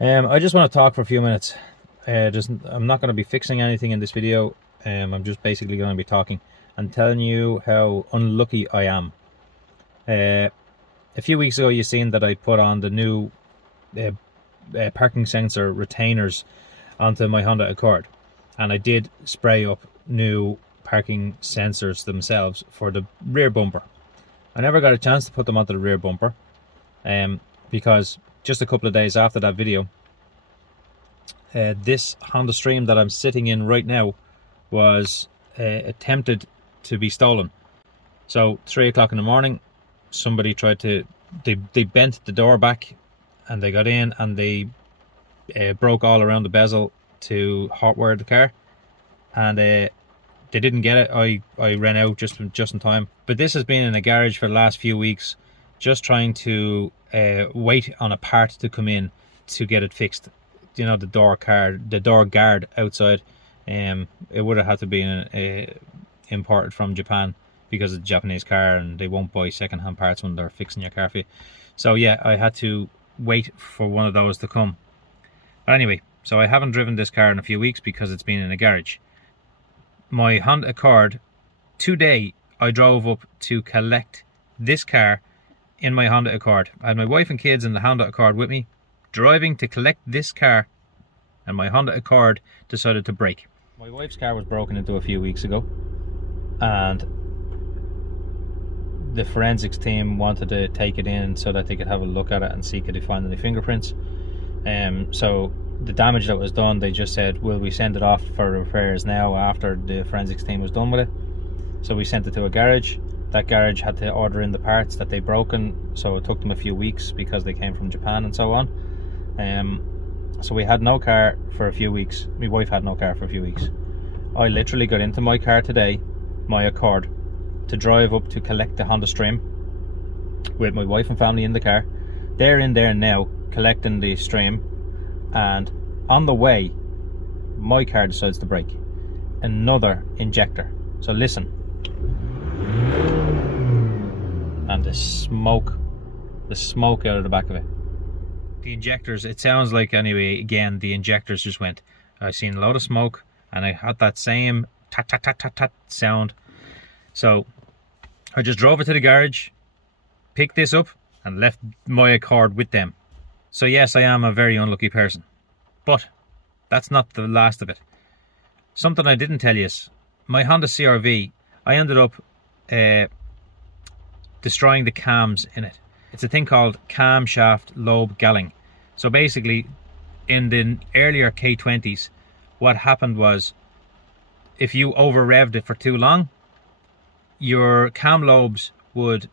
I just want to talk for a few minutes. I'm not going to be fixing anything in this video. I'm just basically going to be talking and telling you how unlucky I am. A few weeks ago, you seen that I put on the new parking sensor retainers onto my Honda Accord, and I did spray up new parking sensors themselves for the rear bumper. I never got a chance to put them onto the rear bumper, because just a couple of days after that video, this Honda Stream that I'm sitting in right now was attempted to be stolen. So 3 o'clock in the morning, somebody tried to, they bent the door back and they got in and they broke all around the bezel to hotwire the car, and they didn't get it. I ran out just in time. But this has been in the garage for the last few weeks, just trying to wait on a part to come in to get it fixed. You know, the door guard outside, it would have had to be imported from Japan because it's a Japanese car and they won't buy second-hand parts when they're fixing your car for you. So yeah, I had to wait for one of those to come. But anyway, so I haven't driven this car in a few weeks because it's been in a garage. My Honda Accord, today I drove up to collect this car in my Honda Accord. I had my wife and kids in the Honda Accord with me, driving to collect this car, and my Honda Accord decided to break. My wife's car was broken into a few weeks ago, and the forensics team wanted to take it in so that they could have a look at it and see could they find any fingerprints. So the damage that was done, they just said, will we send it off for repairs now after the forensics team was done with it? So we sent it to a garage. That garage had to order in the parts that they broken, so it took them a few weeks because they came from Japan and so on. So we had no car for a few weeks. My wife had no car for a few weeks. I literally got into my car today, my Accord, to drive up to collect the Honda Stream with my wife and family in the car. They're in there now collecting the Stream, and on the way my car decides to break. Another injector. So listen, and the smoke out of the back of it. The injectors, it sounds like, anyway, again, the injectors just went. I seen a load of smoke and I had that same tat tat tat tat tat sound. So I just drove it to the garage, picked this up and left my Accord with them. So yes, I am a very unlucky person, but that's not the last of it. Something I didn't tell you is my Honda CR-V, I ended up destroying the cams in it. It's a thing called camshaft lobe galling. So basically, in the earlier K20s, what happened was, if you over revved it for too long, your cam lobes would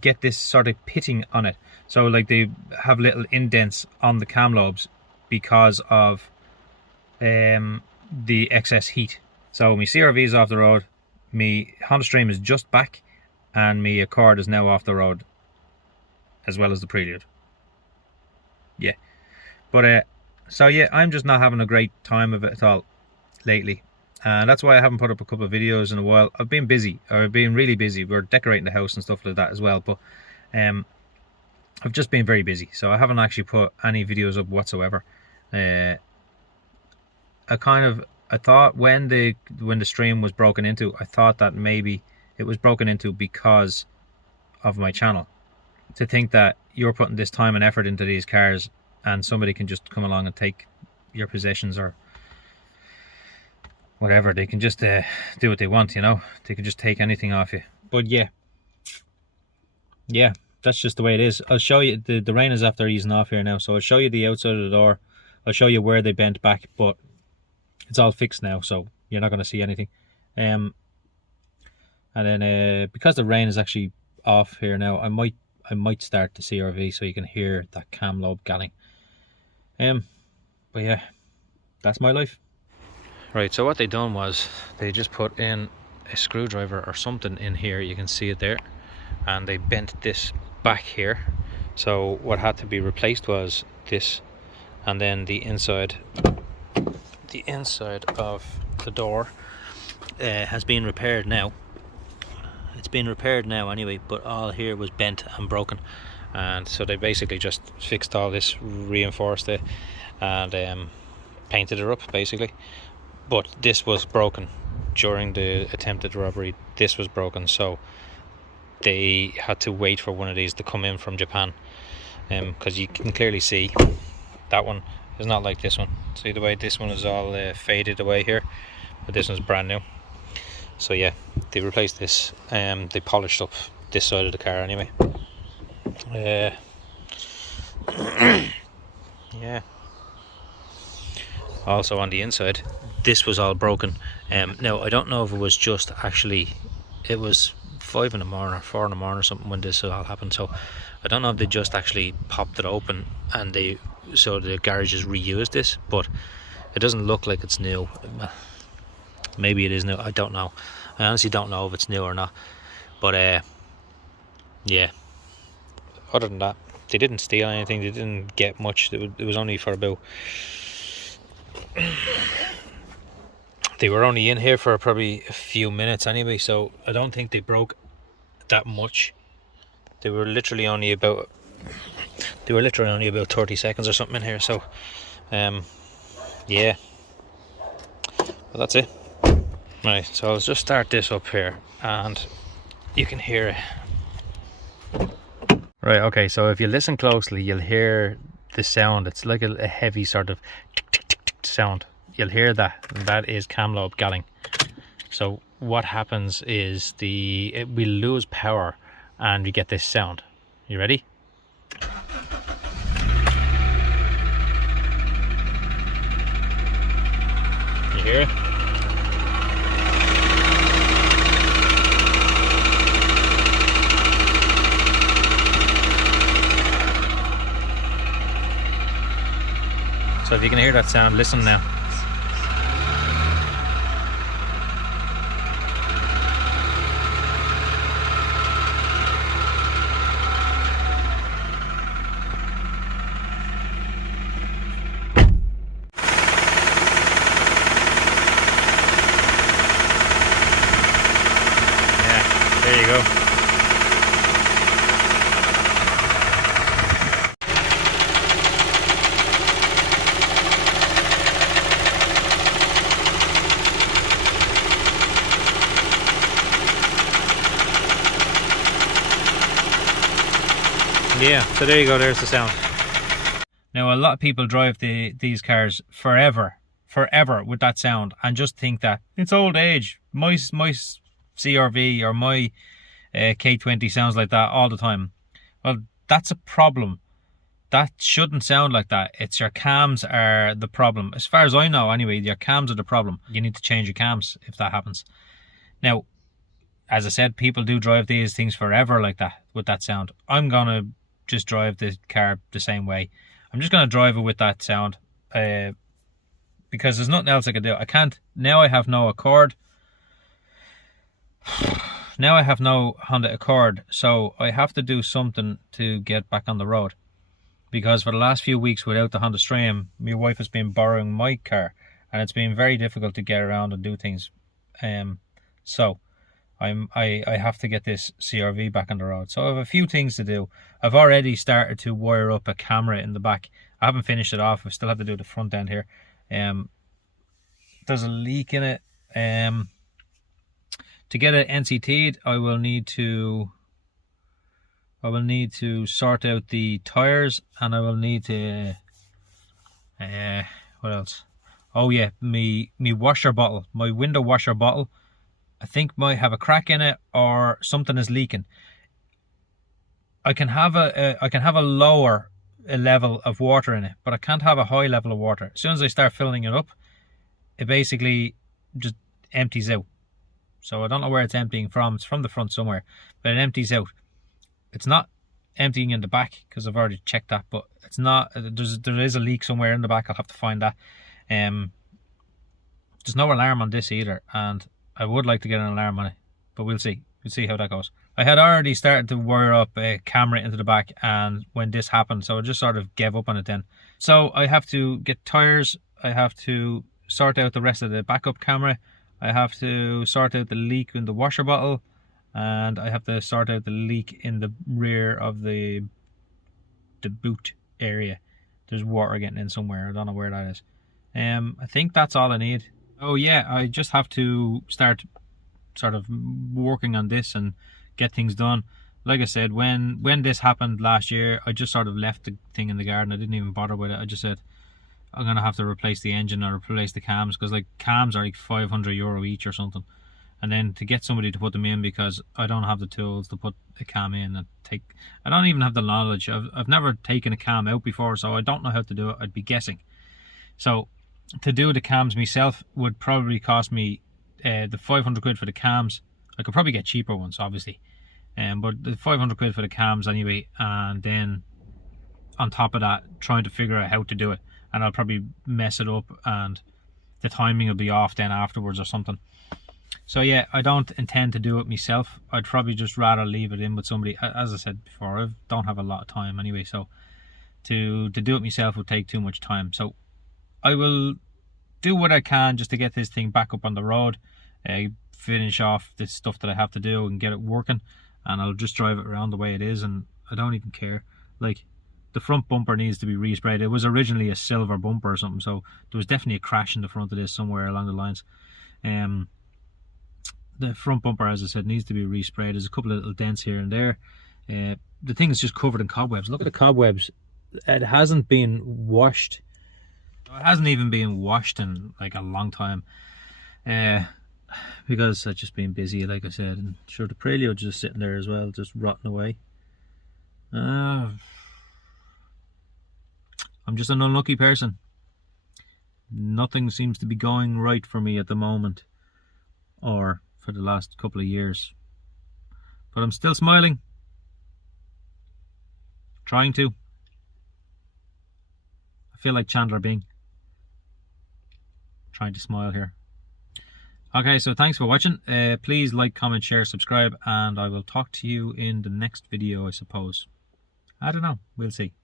get this sort of pitting on it. So like they have little indents on the cam lobes because of the excess heat. So my CR-V is off the road, my Honda Stream is just back, and my Accord is now off the road, as well as the Prelude. Yeah, but so yeah, I'm just not having a great time of it at all lately, and that's why I haven't put up a couple of videos in a while. I've been busy, or I've been really busy. We're decorating the house and stuff like that as well, but I've just been very busy, so I haven't actually put any videos up whatsoever. I thought when the Stream was broken into, I thought that maybe it was broken into because of my channel. To think that you're putting this time and effort into these cars and somebody can just come along and take your possessions or whatever. They can just do what they want, you know. They can just take anything off you. But yeah, that's just the way it is. I'll show you, the rain is after easing off here now, so I'll show you the outside of the door. I'll show you where they bent back, but it's all fixed now, so you're not going to see anything. And then because the rain is actually off here now, I might start the CR-V so you can hear that cam lobe galling. But yeah, that's my life. Right, so what they done was they just put in a screwdriver or something in here, you can see it there, and they bent this back here. So what had to be replaced was this, and then the inside of the door has been repaired now. It's been repaired now anyway, but all here was bent and broken, and so they basically just fixed all this, reinforced it, and painted it up basically. But this was broken during the attempted robbery. This was broken, so they had to wait for one of these to come in from Japan, because you can clearly see that one is not like this one. See the way this one is all faded away here, but this one's brand new. So yeah, they replaced this. They polished up this side of the car anyway. Yeah. Also on the inside, this was all broken. Now I don't know if it was just actually, it was 5 in the morning or 4 in the morning or something when this all happened, so I don't know if they just actually popped it open and so the garages reused this, but it doesn't look like it's new. Maybe it is new, I don't know. I honestly don't know if it's new or not, but yeah, other than that, they didn't steal anything, they didn't get much. It was only for about, they were only in here for probably a few minutes anyway, so I don't think they broke that much. They were literally only about 30 seconds or something in here, so yeah, but that's it. Right, so I'll just start this up here and you can hear it. Right, okay, so if you listen closely, you'll hear the sound. It's like a heavy sort of tick, tick, tick, tick sound. You'll hear that, and that is cam lobe galling. So what happens is we lose power and we get this sound. You ready? You hear it? So if you can hear that sound, listen now. Yeah, there you go. Yeah, so there you go, there's the sound. Now a lot of people drive these cars forever with that sound and just think that it's old age. My CRV or my K20 sounds like that all the time. Well, that's a problem. That shouldn't sound like that. It's your cams are the problem. As far as I know anyway, your cams are the problem. You need to change your cams if that happens. Now, as I said, people do drive these things forever like that with that sound. I'm gonna just drive the car the same way. I'm just going to drive it with that sound because there's nothing else I can do. I can't. Now I have no Accord. Now I have no Honda Accord, so I have to do something to get back on the road, because for the last few weeks without the Honda Stream, my wife has been borrowing my car and it's been very difficult to get around and do things. So I have to get this CRV back on the road. So I have a few things to do. I've already started to wire up a camera in the back. I haven't finished it off. I still have to do the front end here. There's a leak in it. To get it NCT'd, I will need to sort out the tires, and I will need to what else? Oh yeah, me washer bottle, my window washer bottle, I think might have a crack in it or something is leaking. I can have a lower level of water in it, but I can't have a high level of water. As soon as I start filling it up, it basically just empties out. So I don't know where it's emptying from. It's from the front somewhere, but it empties out. It's not emptying in the back because I've already checked that, but it's not. There is a leak somewhere in the back. I'll have to find that. There's no alarm on this either, and I would like to get an alarm on it, but we'll see. We'll see how that goes. I had already started to wire up a camera into the back, and when this happened, so I just sort of gave up on it then. So I have to get tires. I have to sort out the rest of the backup camera. I have to sort out the leak in the washer bottle, and I have to sort out the leak in the rear of the the boot area. There's water getting in somewhere. I don't know where that is. I think that's all I need. Oh yeah, I just have to start sort of working on this and get things done. Like I said, when this happened last year, I just sort of left the thing in the garden. I didn't even bother with it. I just said, I'm going to have to replace the engine or replace the cams, because like cams are like €500 each or something. And then to get somebody to put them in, because I don't have the tools to put a cam in, and I don't even have the knowledge. I've never taken a cam out before, so I don't know how to do it. I'd be guessing. So to do the cams myself would probably cost me the 500 quid for the cams. I could probably get cheaper ones, obviously. But the 500 quid for the cams anyway, and then on top of that, trying to figure out how to do it. And I'll probably mess it up, and the timing will be off then afterwards or something. So yeah, I don't intend to do it myself. I'd probably just rather leave it in with somebody. As I said before, I don't have a lot of time anyway, so to do it myself would take too much time. So I will do what I can just to get this thing back up on the road, finish off the stuff that I have to do and get it working, and I'll just drive it around the way it is, and I don't even care. Like, the front bumper needs to be resprayed. It was originally a silver bumper or something, so there was definitely a crash in the front of this somewhere along the lines. The front bumper, as I said, needs to be resprayed. There's a couple of little dents here and there. The thing is just covered in cobwebs. Look at the cobwebs. It hasn't been washed. It hasn't even been washed in like a long time. Because I've just been busy, like I said. And sure, the Prelude's just sitting there as well, just rotting away. I'm just an unlucky person. Nothing seems to be going right for me at the moment, or for the last couple of years. But I'm still smiling. Trying to. I feel like Chandler Bing. Trying to smile here. Okay, so thanks for watching. Please like, comment, share, subscribe, and I will talk to you in the next video, I suppose. I don't know. We'll see.